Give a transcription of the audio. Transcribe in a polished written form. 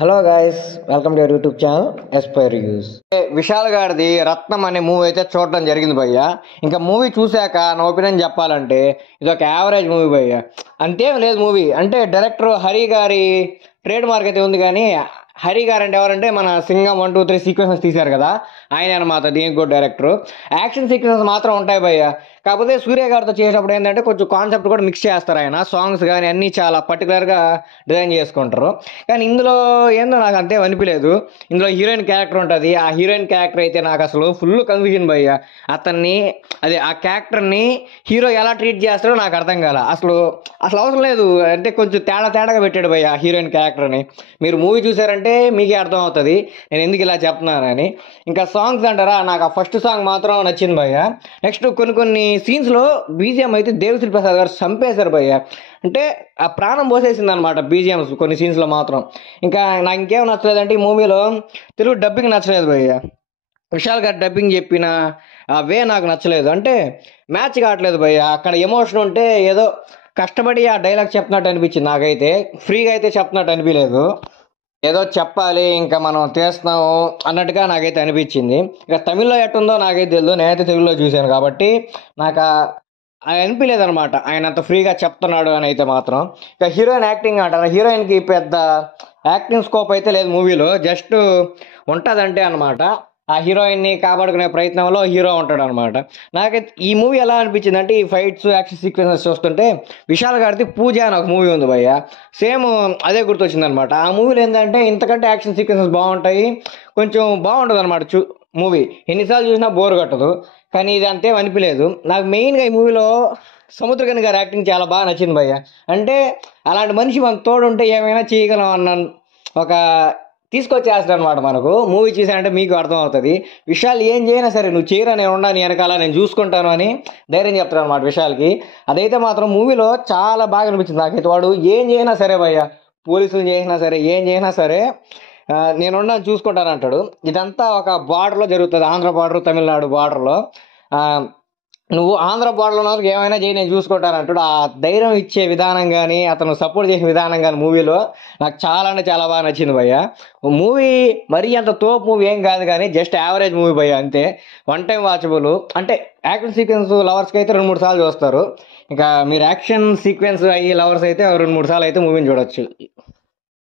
Hello guys, welcome to your YouTube channel Aspire reviews. Vishal గారిది రత్నం అనే movie అయితే చూడడం జరిగింది భయ్య. ఇంకా మూవీ చూశాక నా ఒపీనియన్ చెప్పాలంటే ఇది ఒక యావరేజ్ మూవీ భయ్య. అంతేం లేదు మూవీ. అంటే డైరెక్టర్ హరి గారి ట్రేడ్ మార్క్ అయితే ఉంది, కానీ హరి గారు అంటే ఎవరంటే మన సింగం 1, 2, 3 సీక్వెన్సెస్ తీశారు కదా, ఆయన అనమాట దీనికి కూడా డైరెక్టర్. యాక్షన్ సీక్వెన్సెస్ మాత్రం ఉంటాయి భయ్య. కాకపోతే సూర్య గారితో చేసేటప్పుడు ఏంటంటే కొంచెం కాన్సెప్ట్ కూడా మిక్స్ చేస్తారు. ఆయన సాంగ్స్ కానీ అన్నీ చాలా పర్టికులర్గా డిజైన్ చేసుకుంటారు. కానీ ఇందులో ఏందో నాకు అంతే అనిపించలేదు. ఇందులో హీరోయిన్ క్యారెక్టర్ ఉంటుంది. ఆ హీరోయిన్ క్యారెక్టర్ అయితే నాకు అసలు ఫుల్ కన్ఫ్యూజన్ భయ్య. అతన్ని ఆ క్యారెక్టర్ని హీరో ఎలా ట్రీట్ చేస్తాడో నాకు అర్థం కాల. అసలు అవసరం లేదు. అంటే కొంచెం తేడాగా పెట్టాడు భయ్య ఆ హీరోయిన్ క్యారెక్టర్ని. మీరు మూవీ చూసారంటే మీకే అర్థం అవుతుంది నేను ఎందుకు ఇలా చెప్తున్నానని. ఇంకా సాంగ్స్ అంటారా, నాకు ఆ ఫస్ట్ సాంగ్ మాత్రం నచ్చింది భయ్య. నెక్స్ట్ కొన్ని సీన్స్లో బీజిఎం అయితే దేవిశ్రీ ప్రసాద్ గారు చంపేశారు భయ్య. అంటే ఆ ప్రాణం పోసేసింది అనమాట బీజిఎంస్ కొన్ని సీన్స్లో మాత్రం. ఇంకా నాకు ఇంకేం నచ్చలేదంటే ఈ మూవీలో తెలుగు డబ్బింగ్ నచ్చలేదు భయ్య. విశాల్ గారు డబ్బింగ్ చెప్పిన ఆ వే నాకు నచ్చలేదు. అంటే మ్యాచ్ కావట్లేదు భయ్య. అక్కడ ఎమోషన్ ఉంటే ఏదో కష్టపడి ఆ డైలాగ్ చెప్తున్నట్టు అనిపించింది నాకైతే. ఫ్రీగా అయితే చెప్తున్నట్టు అనిపించలేదు. ఏదో చెప్పాలి ఇంకా మనం తీస్తున్నాము అన్నట్టుగా నాకైతే అనిపించింది. ఇక తమిళ్లో ఎట్టుందో నాకైతే తెలియదు, నేనైతే తెలుగులో చూశాను కాబట్టి నాకు అది అనిపించలేదు అనమాట ఆయన అంత ఫ్రీగా చెప్తున్నాడు అని అయితే మాత్రం. ఇక హీరోయిన్ యాక్టింగ్ అంటారు, హీరోయిన్కి పెద్ద యాక్టింగ్ స్కోప్ అయితే లేదు మూవీలో. జస్ట్ ఉంటుందంటే అనమాట ఆ హీరోయిన్ని కాపాడుకునే ప్రయత్నంలో హీరో ఉంటాడు అనమాట. నాకైతే ఈ మూవీ ఎలా అనిపించింది అంటే ఈ ఫైట్స్ యాక్షన్ సీక్వెన్సెస్ చూస్తుంటే విశాల్ గారిది పూజ అని ఒక మూవీ ఉంది భయ్య, సేమ్ అదే గుర్తొచ్చింది అనమాట. ఆ మూవీలో ఏంటంటే ఇంతకంటే యాక్షన్ సీక్వెన్సెస్ బాగుంటాయి, కొంచెం బాగుంటుంది అనమాట మూవీ. ఎన్నిసార్లు చూసినా బోర్ కట్టదు. కానీ ఇది అంతేం అనిపించలేదు నాకు. మెయిన్గా ఈ మూవీలో సముద్రకని గారి యాక్టింగ్ చాలా బాగా నచ్చింది భయ్య. అంటే అలాంటి మనిషి మనం తోడుంటే ఏమైనా చేయగలం అన్న ఒక తీసుకొచ్చేస్తాడు అనమాట మనకు. మూవీ చూసానంటే మీకు అర్థం అవుతుంది. విశాల్ ఏం చేయనా సరే నువ్వు చేయరా, నేను ఉన్నా నీ వెనకాల, నేను చూసుకుంటాను అని ధైర్యం చెప్తాడు అనమాట విశాల్కి. అదైతే మాత్రం మూవీలో చాలా బాగా అనిపించింది నాకైతే. వాడు ఏం చేయనా సరే భయ్య, పోలీసులు చేసినా సరే ఏం చేసినా సరే నేనున్నా చూసుకుంటాను అంటాడు. ఇదంతా ఒక బార్డర్లో జరుగుతుంది, ఆంధ్ర బార్డర్ తమిళనాడు బార్డర్లో. నువ్వు ఆంధ్ర బార్డర్లో ఉన్నందుకు ఏమైనా చేయి, నేను చూసుకుంటాను అంటాడు. ఆ ధైర్యం ఇచ్చే విధానం కానీ అతను సపోర్ట్ చేసే విధానం కానీ మూవీలో నాకు చాలా అంటే చాలా బాగా నచ్చింది భయ్య. మూవీ మరీ అంత తోపు మూవీ ఏం కాదు, కానీ జస్ట్ యావరేజ్ మూవీ భయ్య అంతే. One time watchable. అంటే యాక్షన్ సీక్వెన్స్ లవర్స్కి అయితే 2-3 సార్లు చూస్తారు. ఇంకా మీరు యాక్షన్ సీక్వెన్స్ అయ్యి లవర్స్ అయితే 2-3 సార్లు అయితే మూవీని చూడొచ్చు.